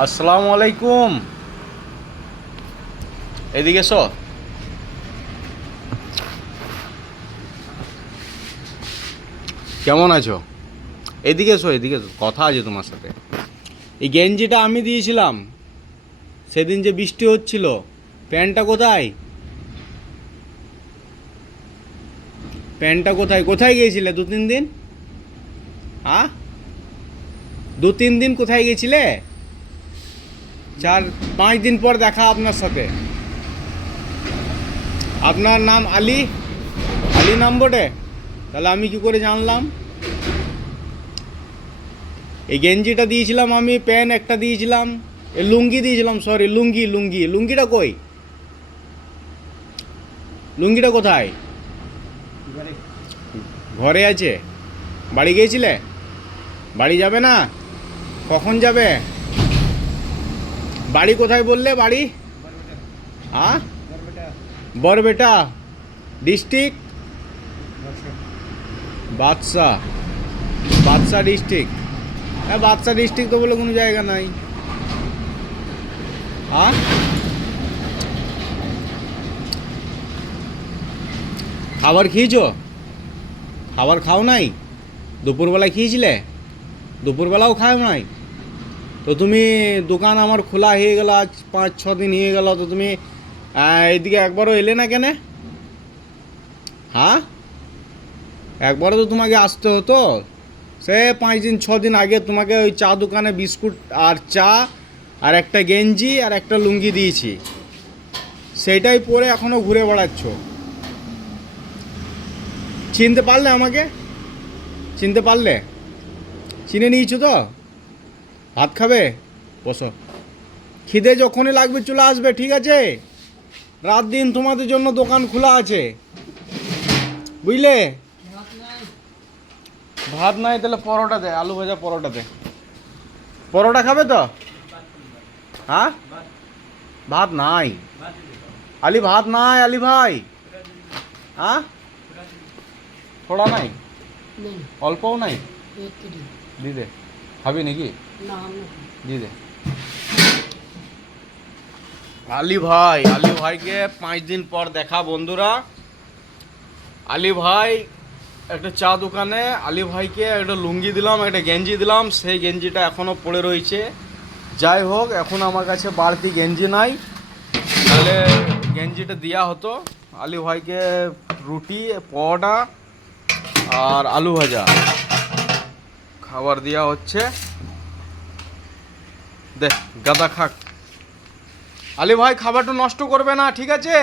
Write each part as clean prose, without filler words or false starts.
আসসালামু আলাইকুম। এদিকে এসো। কেমন আছো? এদিকে এসো, এদিকে এসো, কথা আছে তোমার সাথে। এই গেঞ্জিটা আমি দিয়েছিলাম সেদিন যে বৃষ্টি হচ্ছিল, প্যান্টটা কোথায়? প্যান্টটা কোথায়? কোথায় গিয়েছিলে 2-3 দিন? হ্যাঁ, 2-3 দিন কোথায় গেছিলে? 4-5 দিন পর দেখা আপনার সাথে। আপনার নাম আলী? আলী নাম বটে? তাহলে আমি কি করে জানলাম? এই গেঞ্জিটা দিয়েছিলাম আমি, প্যান্ট একটা দিয়েছিলাম, এই লুঙ্গি দিয়েছিলাম, সরি লুঙ্গি লুঙ্গি লুঙ্গিটা কই? লুঙ্গিটা কোথায়? ঘরে আছে। বাড়ি গিয়েছিলে? বাড়ি যাবে না? কখন যাবে? বাড়ি কোথায় বললে? বাড়ি? হ্যাঁ, বরবেটা ডিস্ট্রিক্ট? বাদশা? বাদশা ডিস্ট্রিক্ট? হ্যাঁ, বাদশা ডিস্ট্রিক্ট তো বলে কোনো জায়গা নাই। হ্যাঁ, খাবার খেয়েছো? খাবার খাও নাই? দুপুরবেলায় খেয়েছিলে? দুপুরবেলাও খাও নাই? তো তুমি, দোকান আমার খোলা হয়ে গেল আজ 5-6 দিন হয়ে গেল, তো তুমি এদিকে একবারও এলে না কেন? হ্যাঁ, একবারও তো তোমাকে আসতে হতো। সে 5-6 দিন আগে তোমাকে ওই চা দোকানে বিস্কুট আর চা আর একটা গেঞ্জি আর একটা লুঙ্গি দিয়েছি, সেইটাই পরে এখনও ঘুরে বেড়াচ্ছ। চিনতে পারলে আমাকে? চিনতে পারলে? চিনে নিয়েছো তো? ভাত খাবে? বসো। খিদে যখনই লাগবে চলে আসবে, ঠিক আছে? রাত দিন তোমাদের জন্য দোকান খোলা আছে, বুঝলে? ভাত নাই? তাহলে পরোটা দে, আলু ভাজা পরোটা দে। পরোটা খাবে তো? হ্যাঁ, ভাত নাই আলি, ভাত নাই আলি ভাই। হ্যাঁ, থোড়া নাই? অল্পও নাই? দি দে। খাবি নাকি? দি দে। আলি ভাই, আলি ভাইকে 5 দিন পর দেখা বন্ধুরা। আলি ভাই একটা চা দোকানে, আলি ভাইকে একটা লুঙ্গি দিলাম, একটা গেঞ্জি দিলাম, সেই গেঞ্জিটা এখনও পড়ে রয়েছে। যাই হোক, এখন আমার কাছে বাড়তি গেঞ্জি নাই, তাহলে গেঞ্জিটা দেওয়া হতো। আলি ভাইকে রুটি, পরোটা আর আলু ভাজা খাবার দেওয়া হচ্ছে। দেখ গাদা খাক। আলি ভাই খাবারটা নষ্ট করবে না, ঠিক আছে?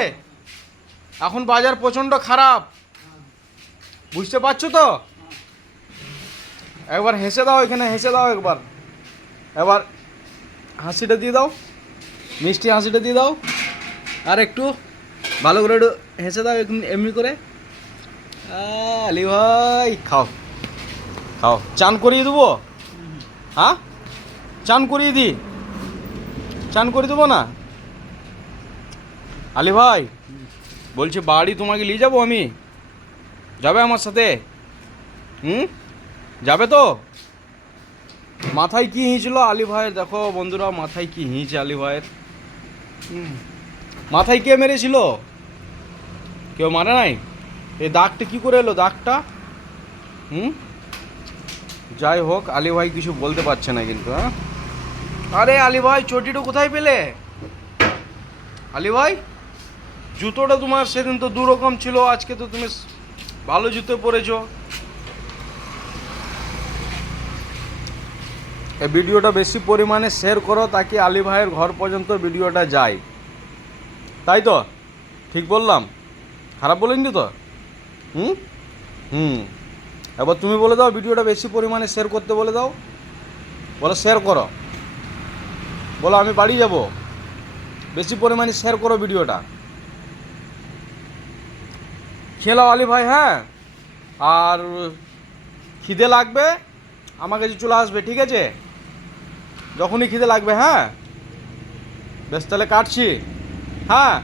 এখন বাজার প্রচণ্ড খারাপ, বুঝতে পারছো তো? একবার হেসে দাও, এখানে হেসে দাও একবার। এবার হাসিটা দিয়ে দাও, মিষ্টি হাসিটা দিয়ে দাও। আর একটু ভালো করে একটু হেসে দাও, এমনি করে। আলি ভাই খাও, খাও। চান করিয়ে দেবো? হ্যাঁ, চান করিয়ে দিই? চান করে দেবো না? আলি ভাই বলছি, বাড়ি তোমাকে নিয়ে যাবো আমি, যাবে আমার সাথে? যাবে তো? মাথায় কি হিঁচল আলি ভাইয়ের? দেখো বন্ধুরা, মাথায় কি হিঁচে আলি ভাইয়ের। মাথায় কে মেরেছিল? কেউ মারে নাই? এই দাগটা কি করে এলো দাগটা? যাই হোক, আলি ভাই কিছু বলতে পারছে না কিন্তু। হ্যাঁ, আরে আলি ভাই চটিটা কোথায় পেলে? আলি ভাই জুতোটা তোমার সেদিন তো দুরকম ছিল, আজকে তো তুমি ভালো জুতো পরেছো। এই ভিডিওটা বেশি পরিমাণে শেয়ার করো, তাকে আলি ভাইয়ের ঘর পর্যন্ত ভিডিওটা যায়, তাই তো? ঠিক বললাম? খারাপ বলিনি তো? হুম হুম এবার তুমি বলে দাও, ভিডিওটা বেশি পরিমাণে শেয়ার করতে বলে দাও। বলো শেয়ার করো, বলো আমি বাড়ি যাব, বেশি পরিমাণে শেয়ার করো ভিডিওটা। খেলাও আলি ভাই, হ্যাঁ? আর খিদে লাগবে আমার কাছে চলে আসবে, ঠিক আছে? যখনই খিদে লাগবে। হ্যাঁ, বেশ তাহলে কাটছি। হ্যাঁ।